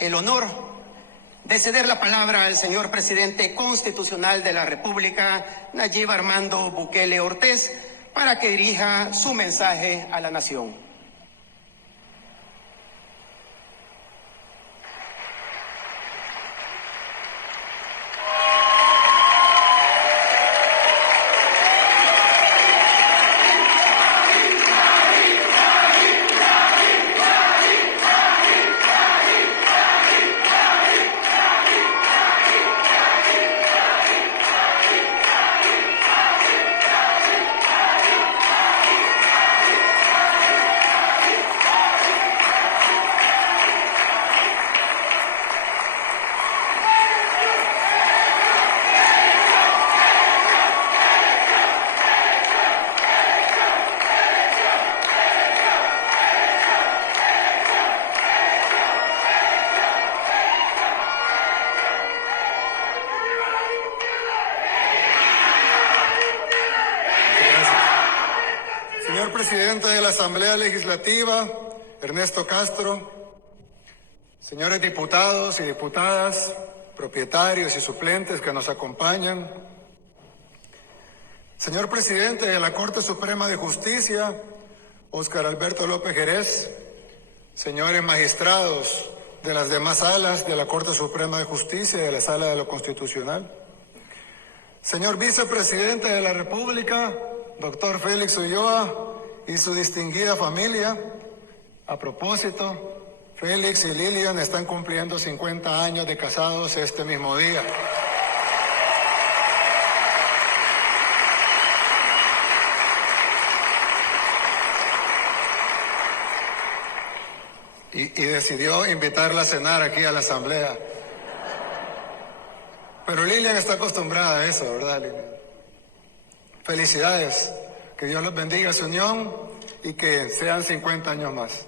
el honor de ceder la palabra al señor presidente constitucional de la República, Nayib Armando Bukele Ortiz, para que dirija su mensaje a la nación. Señor presidente de la Asamblea Legislativa, Ernesto Castro, señores diputados y diputadas, propietarios y suplentes que nos acompañan, señor presidente de la Corte Suprema de Justicia, Óscar Alberto López Jerez, señores magistrados de las demás salas de la Corte Suprema de Justicia y de la Sala de lo Constitucional, señor vicepresidente de la República, doctor Félix Ulloa y su distinguida familia. A propósito, Félix y Lilian están cumpliendo 50 años de casados este mismo día. Y decidió invitarla a cenar aquí a la Asamblea. Pero Lilian está acostumbrada a eso, ¿verdad, Lilian? Felicidades, que Dios los bendiga su unión y que sean 50 años más.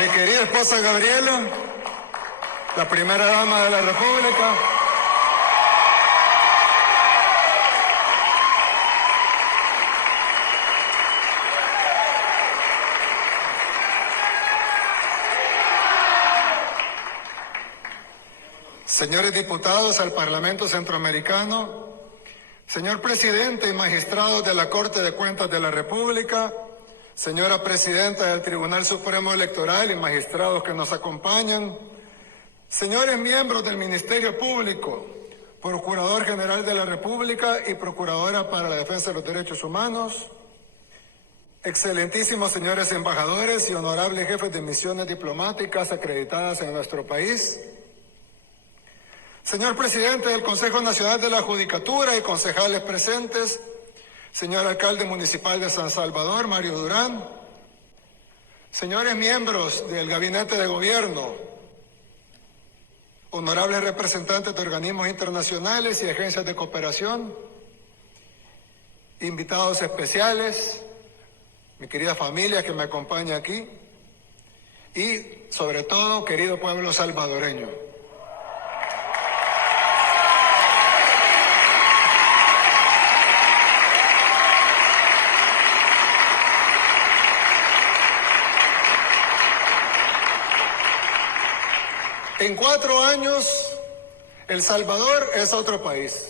Mi querida esposa Gabriela, la primera dama de la República. Señores diputados al Parlamento Centroamericano, señor presidente y magistrados de la Corte de Cuentas de la República, señora presidenta del Tribunal Supremo Electoral y magistrados que nos acompañan, señores miembros del Ministerio Público, Procurador General de la República y Procuradora para la Defensa de los Derechos Humanos, excelentísimos señores embajadores y honorables jefes de misiones diplomáticas acreditadas en nuestro país, señor presidente del Consejo Nacional de la Judicatura y concejales presentes, señor alcalde municipal de San Salvador, Mario Durán, señores miembros del Gabinete de Gobierno, honorables representantes de organismos internacionales y agencias de cooperación, invitados especiales, mi querida familia que me acompaña aquí y, sobre todo, querido pueblo salvadoreño. En 4 años, El Salvador es otro país.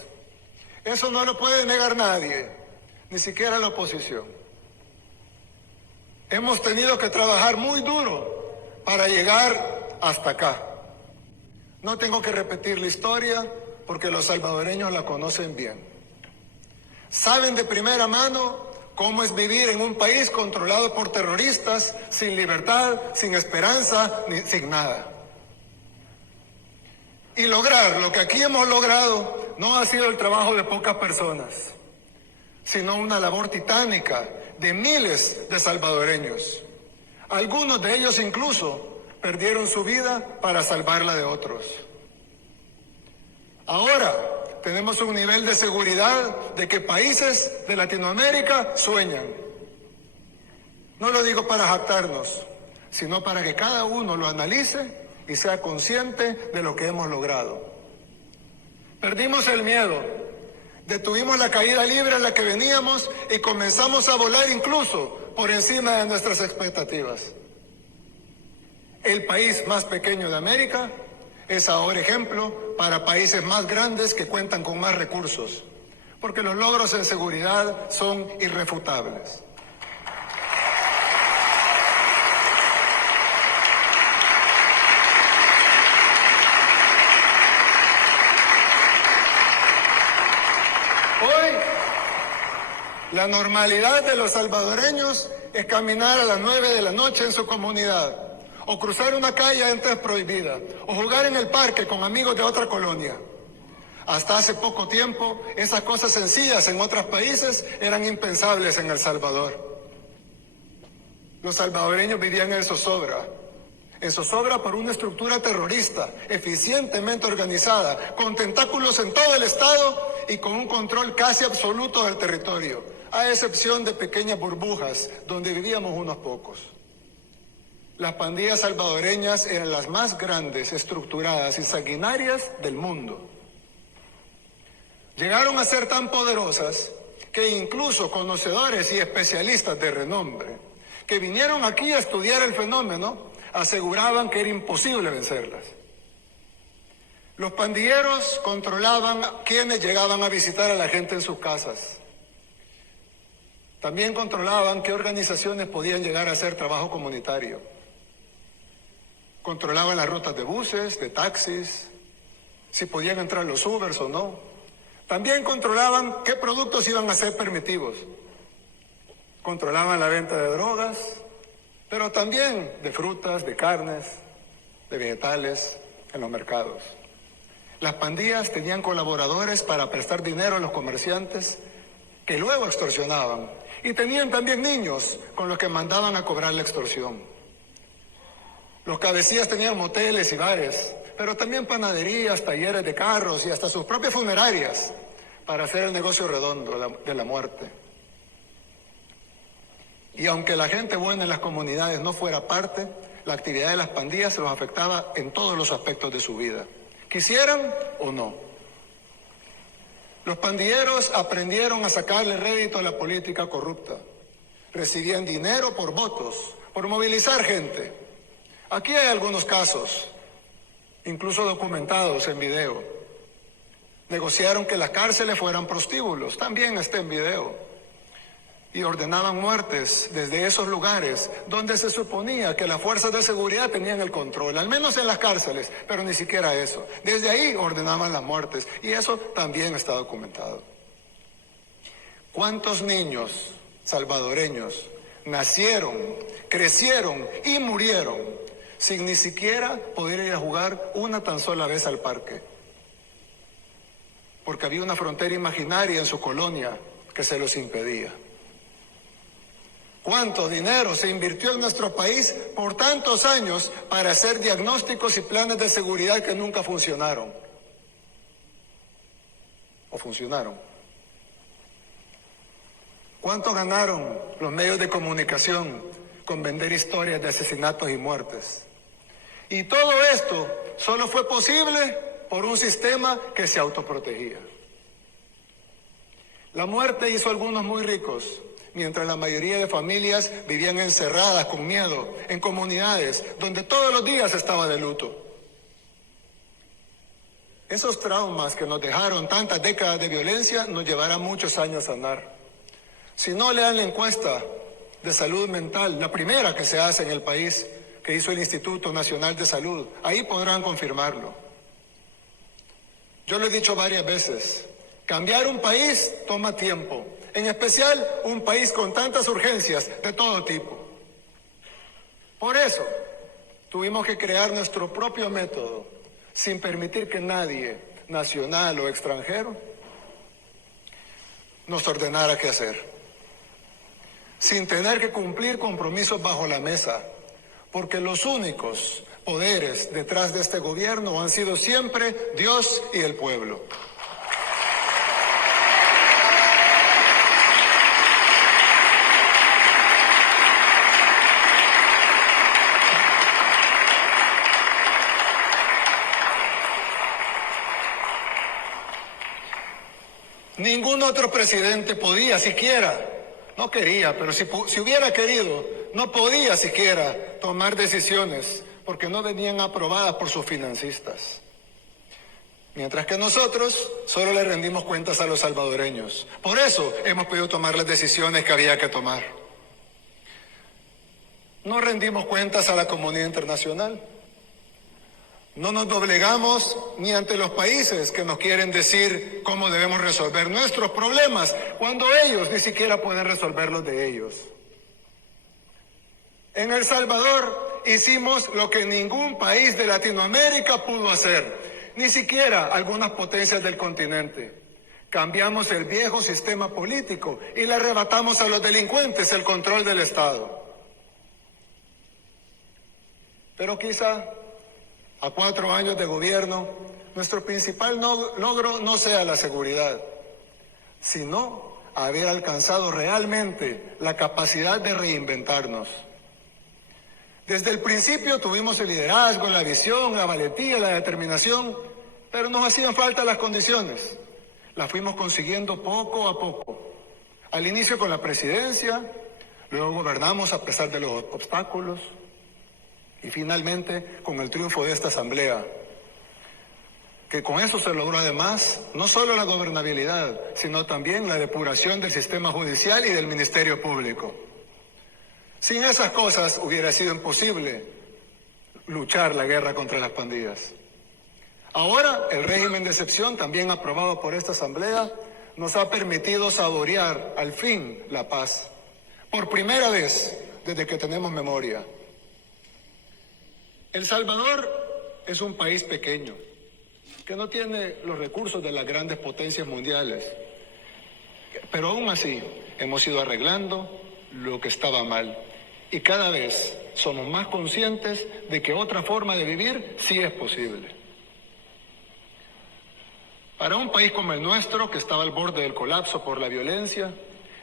Eso no lo puede negar nadie, ni siquiera la oposición. Hemos tenido que trabajar muy duro para llegar hasta acá. No tengo que repetir la historia porque los salvadoreños la conocen bien. Saben de primera mano cómo es vivir en un país controlado por terroristas, sin libertad, sin esperanza, sin nada. Y lograr lo que aquí hemos logrado no ha sido el trabajo de pocas personas, sino una labor titánica de miles de salvadoreños. Algunos de ellos incluso perdieron su vida para salvarla de otros. Ahora tenemos un nivel de seguridad de que países de Latinoamérica sueñan. No lo digo para jactarnos, sino para que cada uno lo analice y sea consciente de lo que hemos logrado. Perdimos el miedo Detuvimos la caída libre en la que veníamos y comenzamos a volar incluso por encima de nuestras expectativas. El país más pequeño de América es ahora ejemplo para países más grandes que cuentan con más recursos, porque los logros en seguridad son irrefutables. Hoy, la normalidad de los salvadoreños es caminar a las 9 de la noche en su comunidad, o cruzar una calle antes prohibida, o jugar en el parque con amigos de otra colonia. Hasta hace poco tiempo, esas cosas sencillas en otros países eran impensables en El Salvador. Los salvadoreños vivían en zozobra por una estructura terrorista, eficientemente organizada, con tentáculos en todo el estado y con un control casi absoluto del territorio, a excepción de pequeñas burbujas donde vivíamos unos pocos. Las pandillas salvadoreñas eran las más grandes, estructuradas y sanguinarias del mundo. Llegaron a ser tan poderosas que incluso conocedores y especialistas de renombre que vinieron aquí a estudiar el fenómeno aseguraban que era imposible vencerlas. Los pandilleros controlaban quienes llegaban a visitar a la gente en sus casas. También controlaban qué organizaciones podían llegar a hacer trabajo comunitario. Controlaban las rutas de buses, de taxis, si podían entrar los Ubers o no. También controlaban qué productos iban a ser permitidos. Controlaban la venta de drogas, pero también de frutas, de carnes, de vegetales en los mercados. Las pandillas tenían colaboradores para prestar dinero a los comerciantes que luego extorsionaban. Y tenían también niños con los que mandaban a cobrar la extorsión. Los cabecillas tenían moteles y bares, pero también panaderías, talleres de carros y hasta sus propias funerarias para hacer el negocio redondo de la muerte. Y aunque la gente buena en las comunidades no fuera parte, la actividad de las pandillas se los afectaba en todos los aspectos de su vida, quisieran o no. Los pandilleros aprendieron a sacarle rédito a la política corrupta. Recibían dinero por votos, por movilizar gente. Aquí hay algunos casos, incluso documentados en video. Negociaron que las cárceles fueran prostíbulos, también está en video. Y ordenaban muertes desde esos lugares donde se suponía que las fuerzas de seguridad tenían el control, al menos en las cárceles, pero ni siquiera eso. Desde ahí ordenaban las muertes y eso también está documentado. ¿Cuántos niños salvadoreños nacieron, crecieron y murieron sin ni siquiera poder ir a jugar una tan sola vez al parque? Porque había una frontera imaginaria en su colonia que se los impedía. ¿Cuánto dinero se invirtió en nuestro país por tantos años para hacer diagnósticos y planes de seguridad que nunca funcionaron? ¿O funcionaron? ¿Cuánto ganaron los medios de comunicación con vender historias de asesinatos y muertes? Y todo esto solo fue posible por un sistema que se autoprotegía. La muerte hizo a algunos muy ricos, mientras la mayoría de familias vivían encerradas con miedo, en comunidades donde todos los días estaba de luto. Esos traumas que nos dejaron tantas décadas de violencia nos llevarán muchos años a sanar. Si no, lean la encuesta de salud mental, la primera que se hace en el país, que hizo el Instituto Nacional de Salud. Ahí podrán confirmarlo. Yo lo he dicho varias veces, cambiar un país toma tiempo. En especial, un país con tantas urgencias de todo tipo. Por eso, tuvimos que crear nuestro propio método, sin permitir que nadie, nacional o extranjero, nos ordenara qué hacer. Sin tener que cumplir compromisos bajo la mesa, porque los únicos poderes detrás de este gobierno han sido siempre Dios y el pueblo. Ningún otro presidente podía siquiera, no quería, pero si hubiera querido, no podía siquiera tomar decisiones porque no venían aprobadas por sus financistas. Mientras que nosotros solo le rendimos cuentas a los salvadoreños. Por eso hemos podido tomar las decisiones que había que tomar. No rendimos cuentas a la comunidad internacional. No nos doblegamos ni ante los países que nos quieren decir cómo debemos resolver nuestros problemas, cuando ellos ni siquiera pueden resolver los de ellos. En El Salvador hicimos lo que ningún país de Latinoamérica pudo hacer, ni siquiera algunas potencias del continente. Cambiamos el viejo sistema político y le arrebatamos a los delincuentes el control del Estado. Pero quizá a 4 años de gobierno, nuestro principal logro no sea la seguridad, sino haber alcanzado realmente la capacidad de reinventarnos. Desde el principio tuvimos el liderazgo, la visión, la valentía, la determinación, pero nos hacían falta las condiciones. Las fuimos consiguiendo poco a poco. Al inicio con la presidencia, luego gobernamos a pesar de los obstáculos, y finalmente con el triunfo de esta asamblea, que con eso se logró además no solo la gobernabilidad, sino también la depuración del sistema judicial y del Ministerio Público. Sin esas cosas hubiera sido imposible luchar la guerra contra las pandillas. Ahora, el régimen de excepción, también aprobado por esta asamblea, nos ha permitido saborear al fin la paz. Por primera vez desde que tenemos memoria. El Salvador es un país pequeño, que no tiene los recursos de las grandes potencias mundiales. Pero aún así, hemos ido arreglando lo que estaba mal. Y cada vez somos más conscientes de que otra forma de vivir sí es posible. Para un país como el nuestro, que estaba al borde del colapso por la violencia,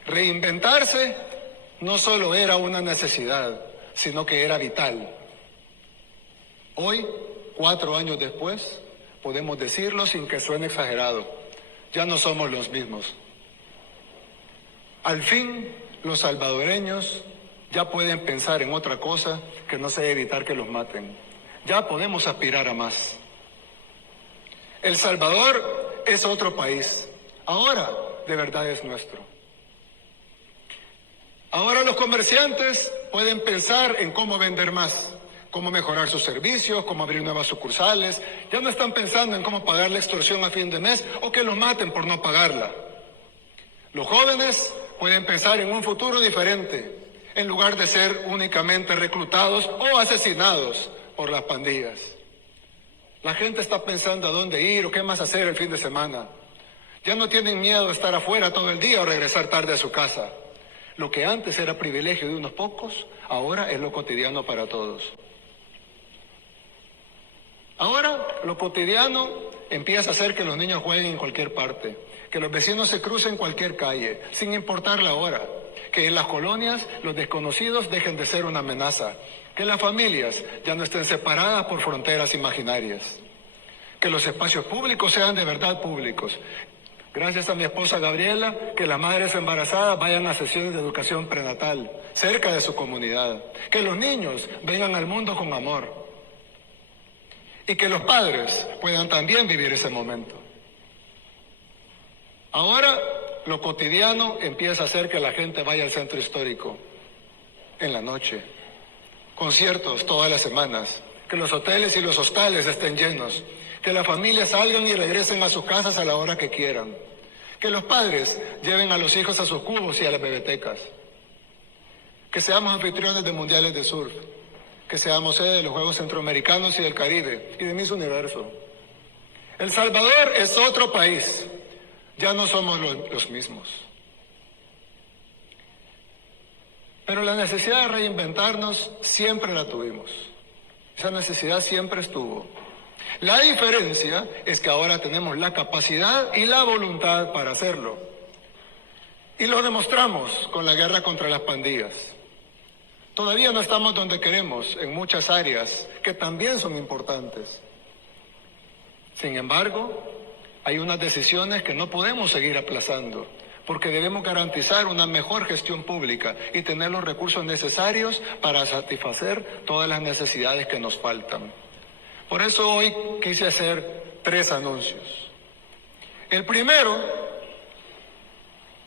reinventarse no solo era una necesidad, sino que era vital. Hoy, 4 años después, podemos decirlo sin que suene exagerado. Ya no somos los mismos. Al fin, los salvadoreños ya pueden pensar en otra cosa que no sea evitar que los maten. Ya podemos aspirar a más. El Salvador es otro país. Ahora, de verdad es nuestro. Ahora los comerciantes pueden pensar en cómo vender más, cómo mejorar sus servicios, cómo abrir nuevas sucursales. Ya no están pensando en cómo pagar la extorsión a fin de mes o que los maten por no pagarla. Los jóvenes pueden pensar en un futuro diferente, en lugar de ser únicamente reclutados o asesinados por las pandillas. La gente está pensando a dónde ir o qué más hacer el fin de semana. Ya no tienen miedo de estar afuera todo el día o regresar tarde a su casa. Lo que antes era privilegio de unos pocos, ahora es lo cotidiano para todos. Ahora lo cotidiano empieza a hacer que los niños jueguen en cualquier parte, que los vecinos se crucen en cualquier calle, sin importar la hora, que en las colonias los desconocidos dejen de ser una amenaza, que las familias ya no estén separadas por fronteras imaginarias, que los espacios públicos sean de verdad públicos. Gracias a mi esposa Gabriela, que las madres embarazadas vayan a sesiones de educación prenatal, cerca de su comunidad, que los niños vengan al mundo con amor y que los padres puedan también vivir ese momento. Ahora lo cotidiano empieza a hacer que la gente vaya al centro histórico en la noche, conciertos todas las semanas, que los hoteles y los hostales estén llenos, que las familias salgan y regresen a sus casas a la hora que quieran, que los padres lleven a los hijos a sus cubos y a las bebetecas, que seamos anfitriones de mundiales de surf, que seamos sede de los Juegos Centroamericanos y del Caribe y de Miss Universo. El Salvador es otro país, ya no somos los mismos. Pero la necesidad de reinventarnos siempre la tuvimos. Esa necesidad siempre estuvo. La diferencia es que ahora tenemos la capacidad y la voluntad para hacerlo. Y lo demostramos con la guerra contra las pandillas. Todavía no estamos donde queremos en muchas áreas que también son importantes. Sin embargo, hay unas decisiones que no podemos seguir aplazando, porque debemos garantizar una mejor gestión pública y tener los recursos necesarios para satisfacer todas las necesidades que nos faltan. Por eso hoy quise hacer 3 anuncios. El primero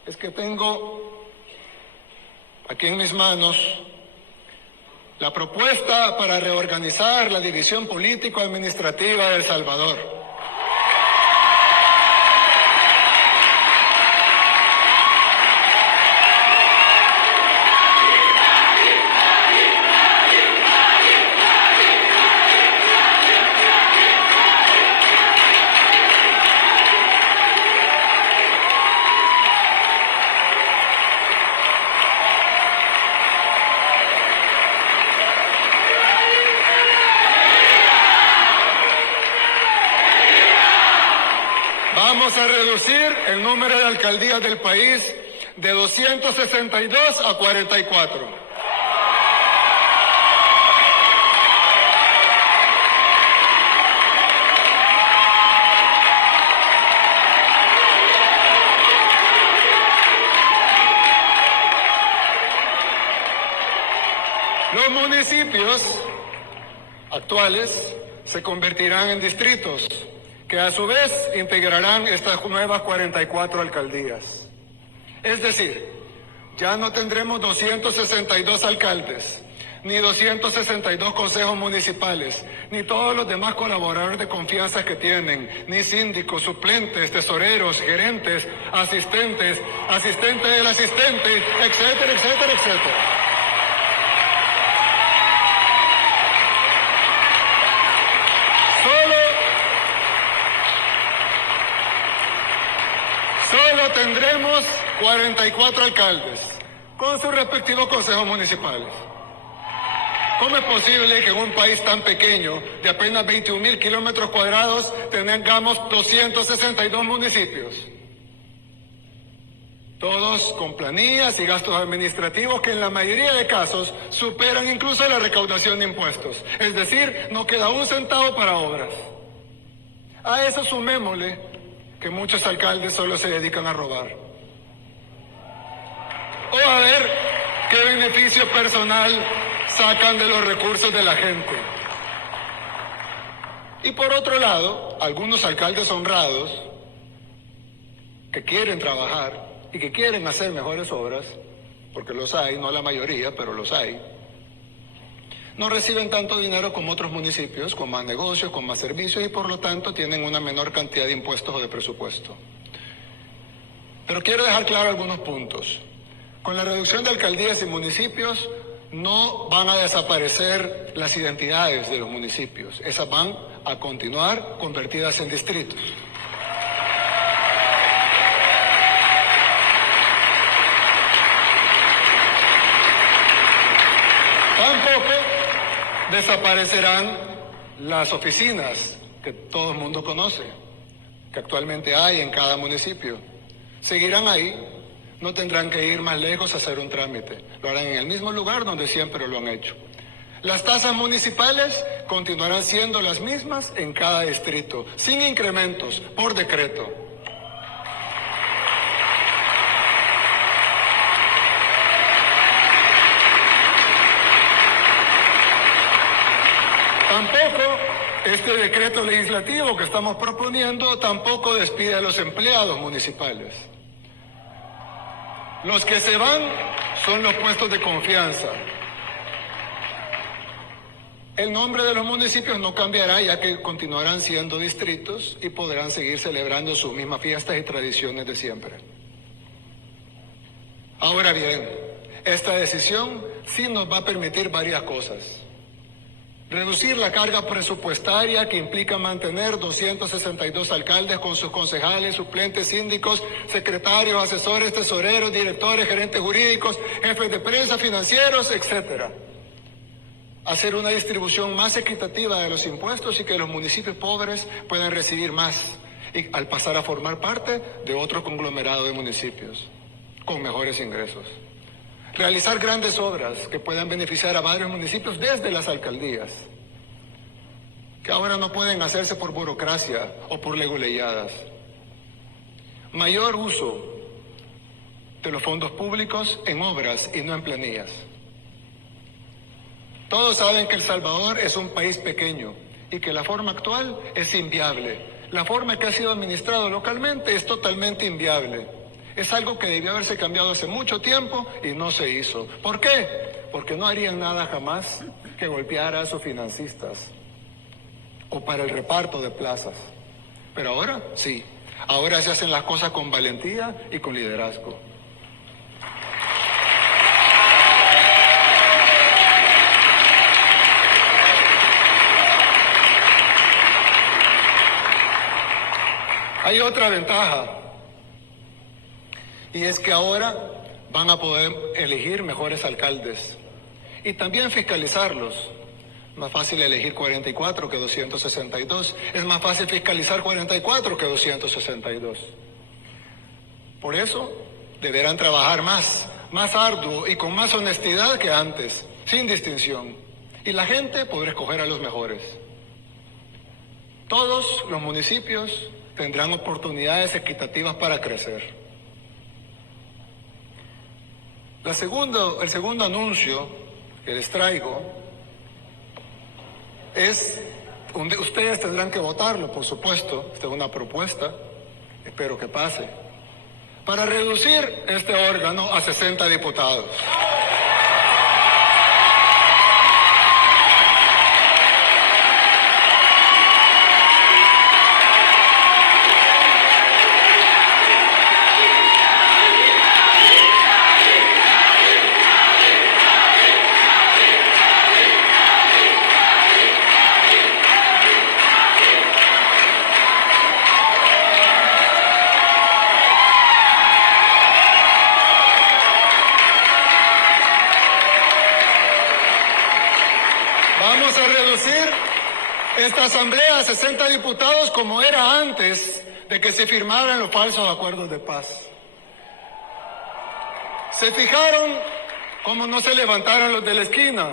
es que tengo aquí en mis manos la propuesta para reorganizar la división político-administrativa de El Salvador. Vamos a reducir el número de alcaldías del país de 262 a 44. Los municipios actuales se convertirán en distritos, que a su vez integrarán estas nuevas 44 alcaldías. Es decir, ya no tendremos 262 alcaldes, ni 262 consejos municipales, ni todos los demás colaboradores de confianza que tienen, ni síndicos, suplentes, tesoreros, gerentes, asistentes, asistentes del asistente, etcétera, etcétera, etcétera. Solo tendremos 44 alcaldes, con sus respectivos consejos municipales. ¿Cómo es posible que en un país tan pequeño, de apenas 21.000 kilómetros cuadrados, tengamos 262 municipios? Todos con planillas y gastos administrativos que en la mayoría de casos superan incluso la recaudación de impuestos. Es decir, no queda un centavo para obras. A eso sumémosle que muchos alcaldes solo se dedican a robar. O a ver qué beneficio personal sacan de los recursos de la gente. Y por otro lado, algunos alcaldes honrados que quieren trabajar y que quieren hacer mejores obras, porque los hay, no la mayoría, pero los hay, no reciben tanto dinero como otros municipios, con más negocios, con más servicios y por lo tanto tienen una menor cantidad de impuestos o de presupuesto. Pero quiero dejar claro algunos puntos. Con la reducción de alcaldías y municipios no van a desaparecer las identidades de los municipios. Esas van a continuar convertidas en distritos. Tampoco desaparecerán las oficinas que todo el mundo conoce, que actualmente hay en cada municipio. Seguirán ahí, no tendrán que ir más lejos a hacer un trámite. Lo harán en el mismo lugar donde siempre lo han hecho. Las tasas municipales continuarán siendo las mismas en cada distrito, sin incrementos, por decreto. Tampoco este decreto legislativo que estamos proponiendo tampoco despide a los empleados municipales. Los que se van son los puestos de confianza. El nombre de los municipios no cambiará, ya que continuarán siendo distritos y podrán seguir celebrando sus mismas fiestas y tradiciones de siempre. Ahora bien, esta decisión sí nos va a permitir varias cosas. Reducir la carga presupuestaria que implica mantener 262 alcaldes con sus concejales, suplentes, síndicos, secretarios, asesores, tesoreros, directores, gerentes jurídicos, jefes de prensa, financieros, etc. Hacer una distribución más equitativa de los impuestos y que los municipios pobres puedan recibir más y al pasar a formar parte de otro conglomerado de municipios con mejores ingresos. Realizar grandes obras que puedan beneficiar a varios municipios desde las alcaldías, que ahora no pueden hacerse por burocracia o por leguleyadas. mayor uso de los fondos públicos en obras y no en planillas. Todos saben que El Salvador es un país pequeño y que la forma actual es inviable. La forma que ha sido administrado localmente es totalmente inviable. Es algo que debió haberse cambiado hace mucho tiempo y no se hizo. ¿Por qué? Porque no harían nada jamás que golpeara a sus financistas o para el reparto de plazas. Pero ahora sí, ahora se hacen las cosas con valentía y con liderazgo. Hay otra ventaja, y es que ahora van a poder elegir mejores alcaldes y también fiscalizarlos. Más fácil elegir 44 que 262. Es más fácil fiscalizar 44 que 262. Por eso deberán trabajar más arduo y con más honestidad que antes, sin distinción. Y la gente podrá escoger a los mejores. Todos los municipios tendrán oportunidades equitativas para crecer. El segundo anuncio que les traigo es, ustedes tendrán que votarlo, por supuesto, esta es una propuesta, espero que pase, para reducir este órgano a 60 diputados. Vamos a reducir esta asamblea a 60 diputados como era antes de que se firmaran los falsos acuerdos de paz. ¿Se fijaron cómo no se levantaron los de la esquina?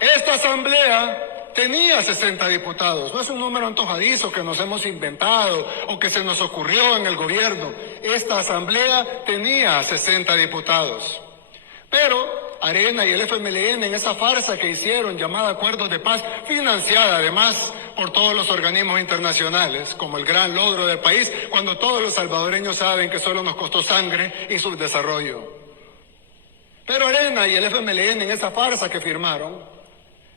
Esta asamblea tenía 60 diputados, no es un número antojadizo que nos hemos inventado o que se nos ocurrió en el gobierno. Esta asamblea tenía 60 diputados. Pero Arena y el FMLN, en esa farsa que hicieron llamada Acuerdos de Paz, financiada además por todos los organismos internacionales, como el gran logro del país, cuando todos los salvadoreños saben que solo nos costó sangre y subdesarrollo. Pero Arena y el FMLN, en esa farsa que firmaron,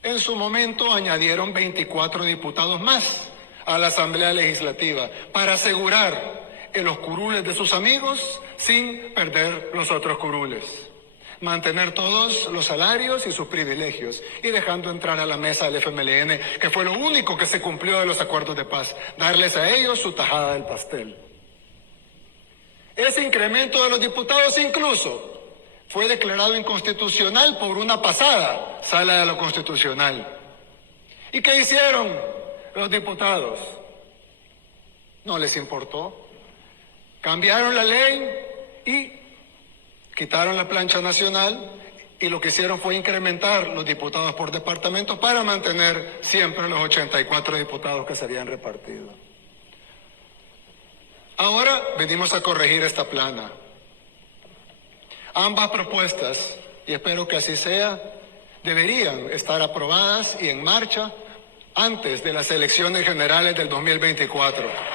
en su momento añadieron 24 diputados más a la Asamblea Legislativa para asegurar en los curules de sus amigos sin perder los otros curules. Mantener todos los salarios y sus privilegios y dejando entrar a la mesa del FMLN, que fue lo único que se cumplió de los acuerdos de paz, darles a ellos su tajada del pastel. Ese incremento de los diputados incluso fue declarado inconstitucional por una pasada sala de lo constitucional. ¿Y qué hicieron los diputados? No les importó. Cambiaron la ley y quitaron la plancha nacional y lo que hicieron fue incrementar los diputados por departamento para mantener siempre los 84 diputados que se habían repartido. Ahora venimos a corregir esta plana. Ambas propuestas, y espero que así sea, deberían estar aprobadas y en marcha antes de las elecciones generales del 2024.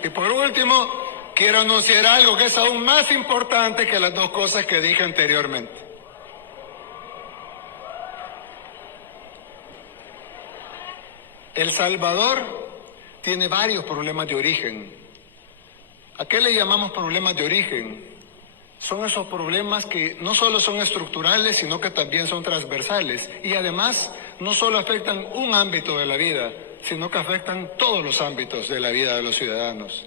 Y por último, quiero anunciar algo que es aún más importante que las dos cosas que dije anteriormente. El Salvador tiene varios problemas de origen. ¿A qué le llamamos problemas de origen? Son esos problemas que no solo son estructurales, sino que también son transversales y además no solo afectan un ámbito de la vida, sino que afectan todos los ámbitos de la vida de los ciudadanos.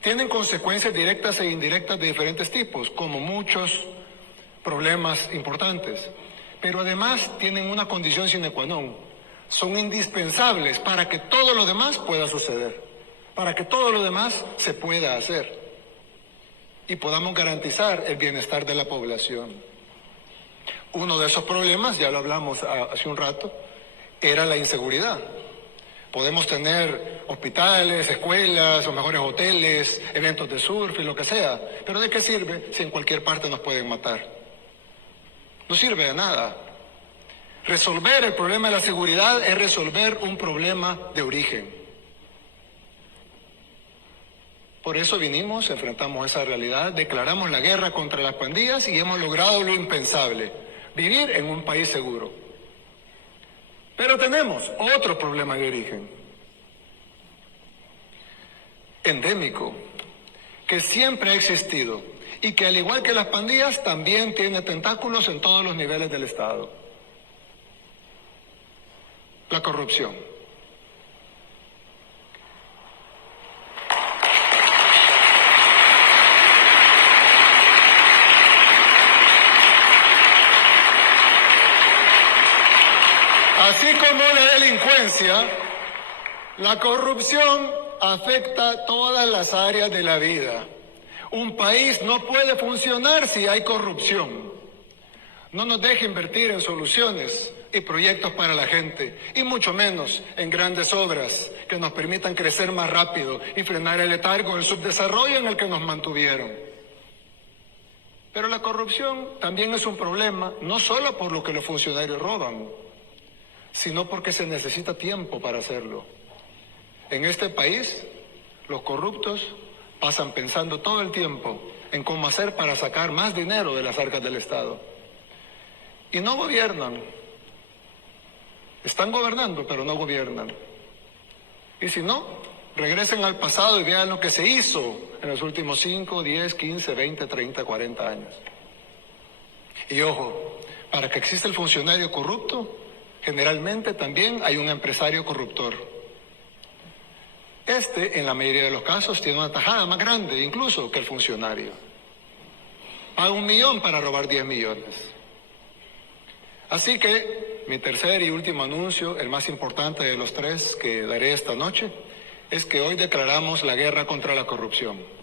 Tienen consecuencias directas e indirectas de diferentes tipos, como muchos problemas importantes, pero además tienen una condición sine qua non. Son indispensables para que todo lo demás pueda suceder, para que todo lo demás se pueda hacer y podamos garantizar el bienestar de la población. Uno de esos problemas, ya lo hablamos hace un rato, era la inseguridad. Podemos tener hospitales, escuelas, o mejores hoteles, eventos de surf y lo que sea, pero ¿de qué sirve si en cualquier parte nos pueden matar? No sirve de nada. Resolver el problema de la seguridad es resolver un problema de origen. Por eso vinimos, enfrentamos esa realidad, declaramos la guerra contra las pandillas y hemos logrado lo impensable, vivir en un país seguro. Pero tenemos otro problema de origen, endémico, que siempre ha existido y que al igual que las pandillas también tiene tentáculos en todos los niveles del Estado. La corrupción. Así como la delincuencia, la corrupción afecta todas las áreas de la vida. Un país no puede funcionar si hay corrupción. No nos deje invertir en soluciones y proyectos para la gente, y mucho menos en grandes obras que nos permitan crecer más rápido y frenar el letargo del subdesarrollo en el que nos mantuvieron. Pero la corrupción también es un problema, no solo por lo que los funcionarios roban, sino porque se necesita tiempo para hacerlo. En este país, los corruptos pasan pensando todo el tiempo en cómo hacer para sacar más dinero de las arcas del Estado. Y no gobiernan. Están gobernando, pero no gobiernan. Y si no, regresen al pasado y vean lo que se hizo en los últimos 5, 10, 15, 20, 30, 40 años. Y ojo, para que exista el funcionario corrupto, generalmente también hay un empresario corruptor. En la mayoría de los casos, tiene una tajada más grande incluso que el funcionario. Paga 1 millón para robar 10 millones. Así que mi tercer y último anuncio, el más importante de los 3 que daré esta noche, es que hoy declaramos la guerra contra la corrupción.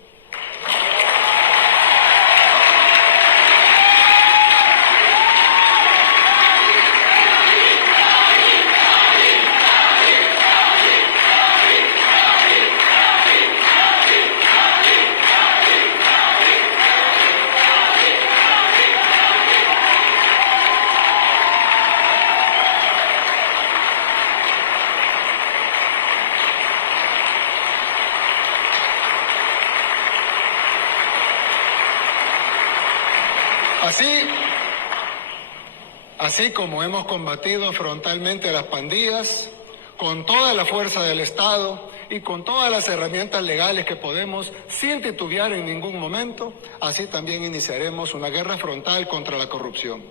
Así como hemos combatido frontalmente a las pandillas, con toda la fuerza del Estado y con todas las herramientas legales que podemos, sin titubear en ningún momento, así también iniciaremos una guerra frontal contra la corrupción.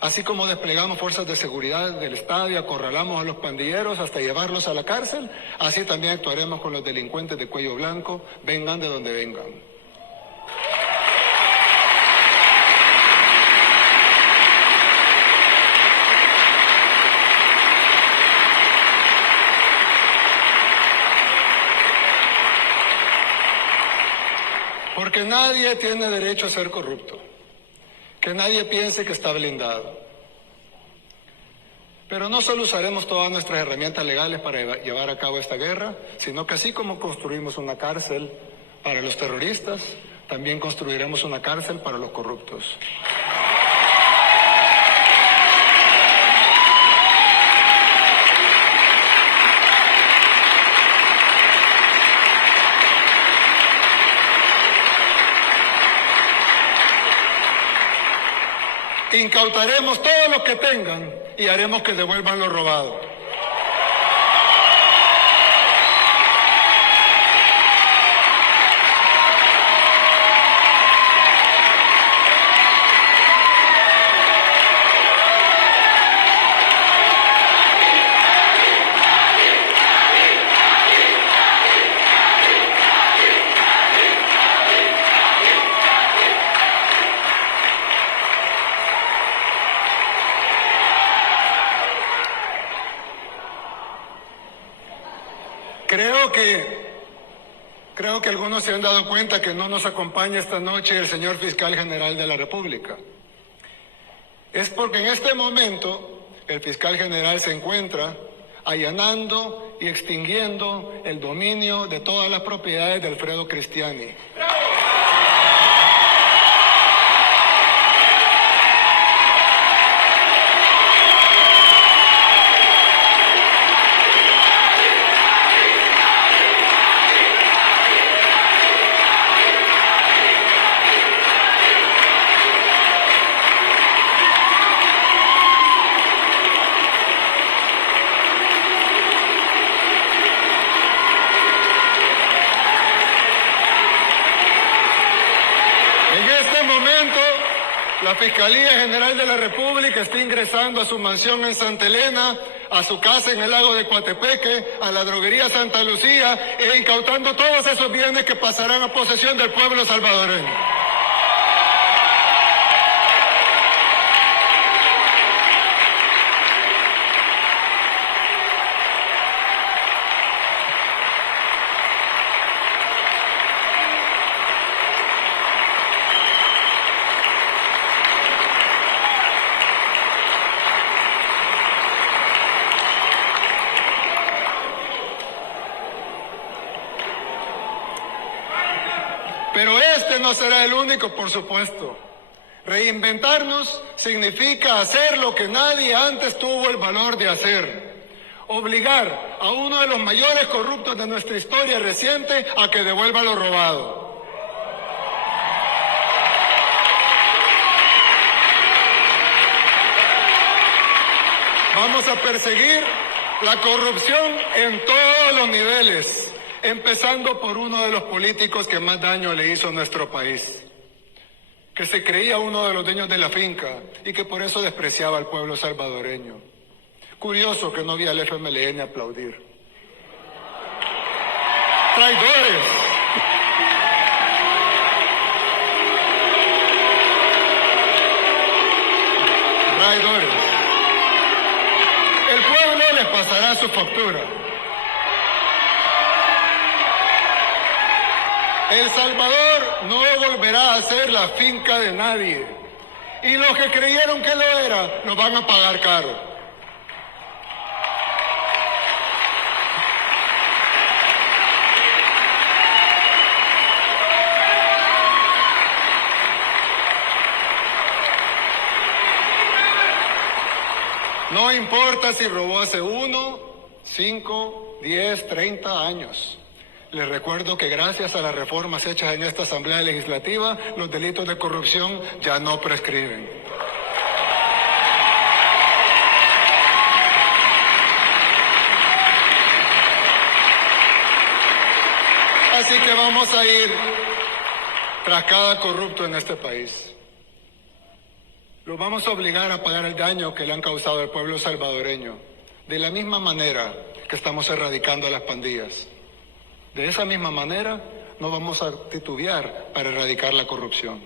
Así como desplegamos fuerzas de seguridad del Estado y acorralamos a los pandilleros hasta llevarlos a la cárcel, así también actuaremos con los delincuentes de cuello blanco, vengan de donde vengan. Porque nadie tiene derecho a ser corrupto. Que nadie piense que está blindado. Pero no solo usaremos todas nuestras herramientas legales para llevar a cabo esta guerra, sino que así como construimos una cárcel para los terroristas, también construiremos una cárcel para los corruptos. Incautaremos todo lo que tengan y haremos que devuelvan lo robado. Creo que algunos se han dado cuenta que no nos acompaña esta noche el señor Fiscal General de la República. Es porque en este momento el Fiscal General se encuentra allanando y extinguiendo el dominio de todas las propiedades de Alfredo Cristiani. La Fiscalía General de la República está ingresando a su mansión en Santa Elena, a su casa en el lago de Coatepeque, a la droguería Santa Lucía e incautando todos esos bienes que pasarán a posesión del pueblo salvadoreño. Pero este no será el único, por supuesto. Reinventarnos significa hacer lo que nadie antes tuvo el valor de hacer. Obligar a uno de los mayores corruptos de nuestra historia reciente a que devuelva lo robado. Vamos a perseguir la corrupción en todos los niveles, empezando por uno de los políticos que más daño le hizo a nuestro país, que se creía uno de los dueños de la finca y que por eso despreciaba al pueblo salvadoreño. Curioso que no vi al FMLN aplaudir. ¡Traidores! ¡Traidores! El pueblo les pasará su factura. El Salvador no volverá a ser la finca de nadie. Y los que creyeron que lo era, nos van a pagar caro. No importa si robó hace 1, 5, 10, 30 años. Les recuerdo que gracias a las reformas hechas en esta Asamblea Legislativa, los delitos de corrupción ya no prescriben. Así que vamos a ir tras cada corrupto en este país. Los vamos a obligar a pagar el daño que le han causado al pueblo salvadoreño, de la misma manera que estamos erradicando a las pandillas. De esa misma manera, no vamos a titubear para erradicar la corrupción.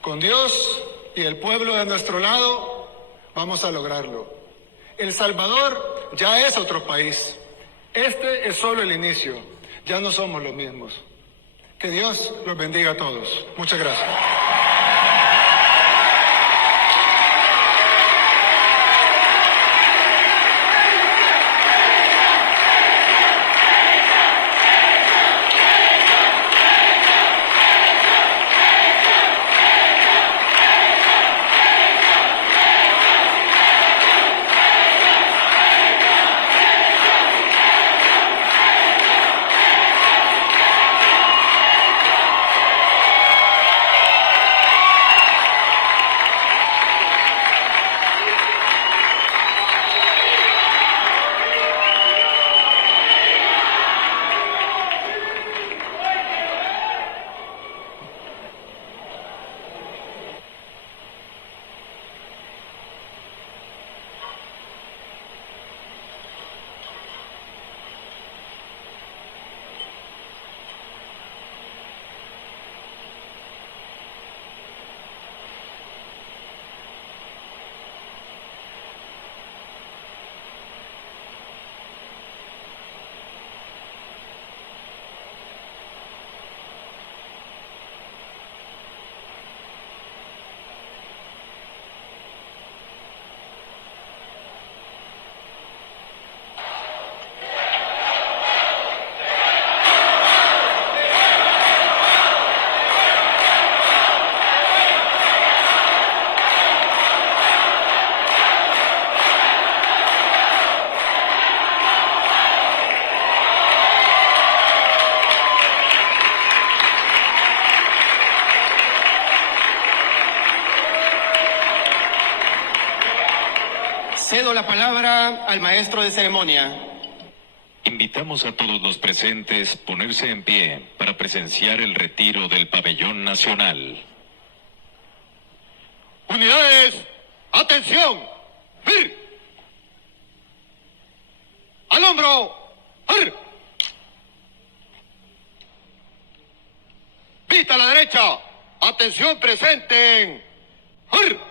Con Dios y el pueblo de nuestro lado, vamos a lograrlo. El Salvador ya es otro país. Este es solo el inicio. Ya no somos los mismos. Que Dios los bendiga a todos. Muchas gracias. Cedo la palabra al maestro de ceremonia. Invitamos a todos los presentes a ponerse en pie para presenciar el retiro del pabellón nacional. Unidades, atención, ¡vir! Al hombro, ¡vir! Vista a la derecha, atención, presenten, ¡vir!